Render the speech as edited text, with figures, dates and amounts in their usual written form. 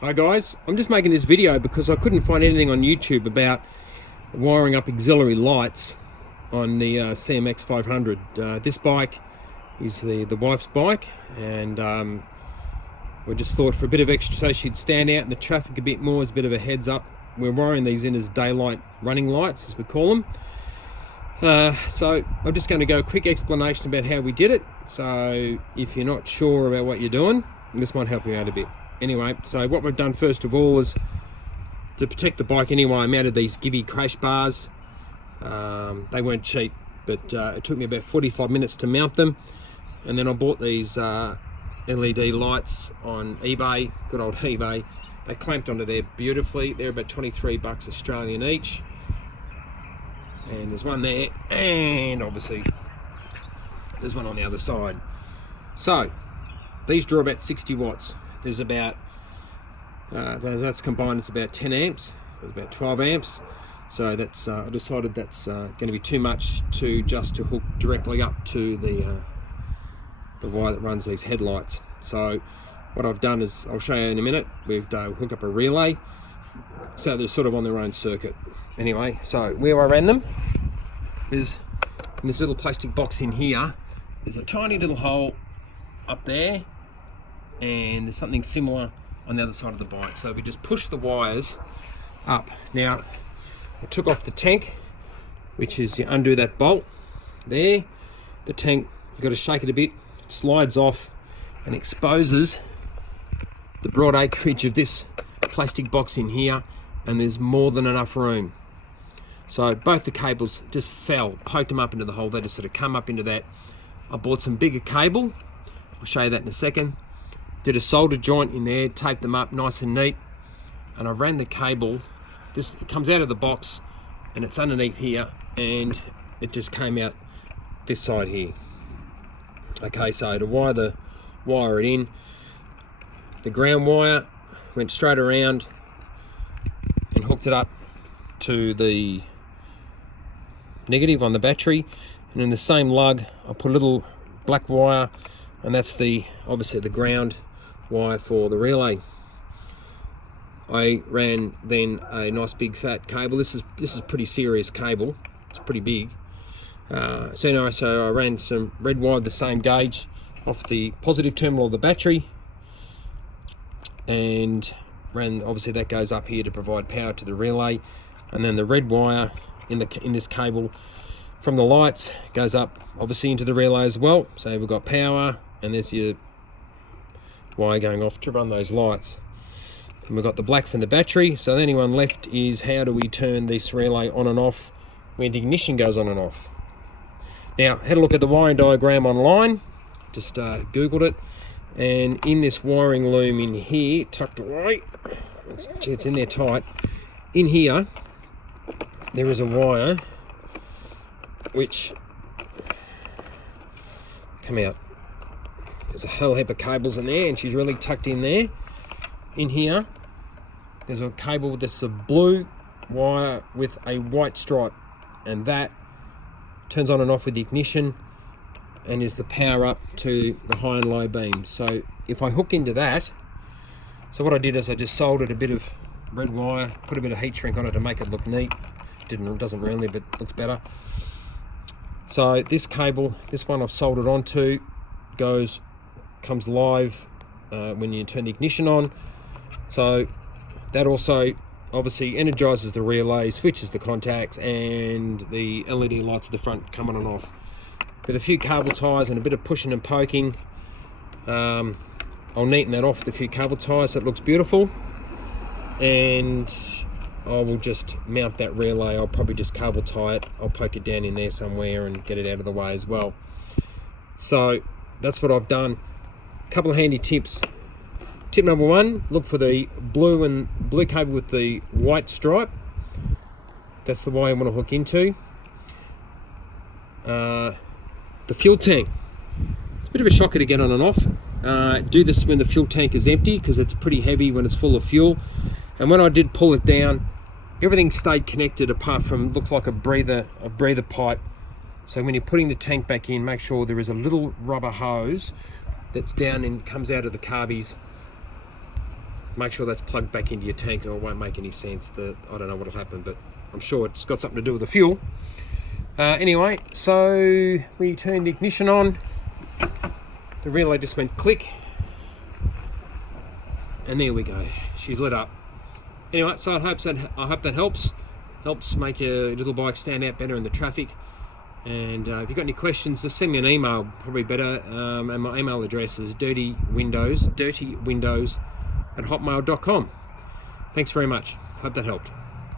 Hi guys, I'm just making this video because I couldn't find anything on YouTube about wiring up auxiliary lights on the CMX 500. This bike is the wife's bike, and we just thought for a bit of extra, so she'd stand out in the traffic a bit more, as a bit of a heads up. We're wiring these in as daylight running lights, as we call them. So I'm just going to go a quick explanation about how we did it. So if you're not sure about what you're doing, this might help you out a bit. Anyway, so what we've done first of all is to protect the bike anyway. I mounted these Givi crash bars. They weren't cheap, but it took me about 45 minutes to mount them. And then I bought these LED lights on eBay, good old eBay. They clamped onto there beautifully. They're about 23 bucks Australian each. And there's one there, and obviously there's one on the other side. So these draw about 60 watts. There's about, that's combined, it's about 10 amps, it's about 12 amps. So that's, I decided that's going to be too much to hook directly up to the wire that runs these headlights. So what I've done is, I'll show you in a minute, we've hooked up a relay, so they're sort of on their own circuit. Anyway, so where I ran them is in this little plastic box in here. There's a tiny little hole up there, and there's something similar on the other side of the bike. So we just push the wires up. Now, I took off the tank, which is, you undo that bolt there. The tank, you've got to shake it a bit, it slides off and exposes the broad acreage of this plastic box in here, and there's more than enough room. So both the cables just fell, poked them up into the hole. They just sort of come up into that. I bought some bigger cable, I'll show you that in a second. Did a solder joint in there, taped them up nice and neat, and I ran the cable. It comes out of the box and it's underneath here, and it just came out this side here. Okay, so to wire it in, the ground wire went straight around and hooked it up to the negative on the battery, and in the same lug I put a little black wire, and that's obviously the ground wire for the relay. I ran then a nice big fat cable. This is pretty serious cable. It's pretty big. So anyway, so I ran some red wire the same gauge off the positive terminal of the battery, and ran, obviously that goes up here to provide power to the relay, and then the red wire in this cable from the lights goes up obviously into the relay as well. So we've got power, and there's your wire going off to run those lights. And we've got the black from the battery. So the only one left is, how do we turn this relay on and off when the ignition goes on and off? Now, had a look at the wiring diagram online, just googled it, and in this wiring loom in here, tucked away, it's in there tight, in here there is a wire which come out. There's a whole heap of cables in there, and she's really tucked in there. In here there's a cable that's a blue wire with a white stripe, and that turns on and off with the ignition and is the power up to the high and low beams. So if I hook into that, so what I did is I just soldered a bit of red wire, put a bit of heat shrink on it to make it look neat. Doesn't really, but looks better. So this cable, this one I've soldered onto, comes live when you turn the ignition on. So that also obviously energizes the relay, switches the contacts, and the LED lights at the front come on and off. With a few cable ties and a bit of pushing and poking, I'll neaten that off with a few cable ties so it looks beautiful, and I will just mount that relay. I'll probably just cable tie it, I'll poke it down in there somewhere and get it out of the way as well. So that's what I've done. A couple of handy tips. Tip number one, look for the blue cable with the white stripe. That's the wire I want to hook into. The fuel tank. It's a bit of a shocker to get on and off. Do this when the fuel tank is empty, because it's pretty heavy when it's full of fuel. And when I did pull it down, everything stayed connected apart from, looks like a breather pipe. So when you're putting the tank back in, make sure there is a little rubber hose that's down and comes out of the carbies make sure that's plugged back into your tank, or it won't make any sense. I don't know what'll happen, but I'm sure it's got something to do with the fuel. Anyway, so we turned the ignition on. The relay just went click, and there we go. She's lit up. Anyway, so I hope that helps make your little bike stand out better in the traffic. And if you've got any questions, just send me an email, probably better. And my email address is dirtywindows@hotmail.com. Thanks very much. Hope that helped.